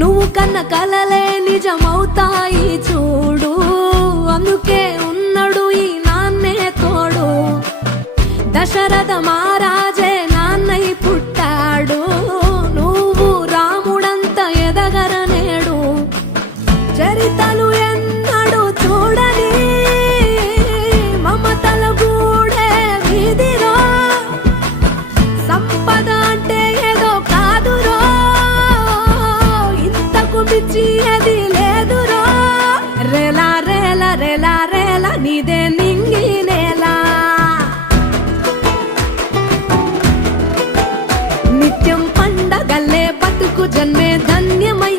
నువ్వు కన్న కలలే నిజమవుతాయి చూడు, అందుకే ఉన్నాడు ఈ నాన్నే తోడు. దశరథ మహారాజే నాన్నై పుట్టాడు, నువ్వు రాముడంత ఎదగరనేడు. చరితలు ఎన్నడు చూడని మమతల గూడే వీధిరో, సంపద అంటే ఏదో కాదురో, ఇంతకు మించి అది లేదురో. రేలా రేల రేలా రేల నీదే నింగి నేల, నిత్యం పండగల్లే బతుకు జన్మే ధన్యమై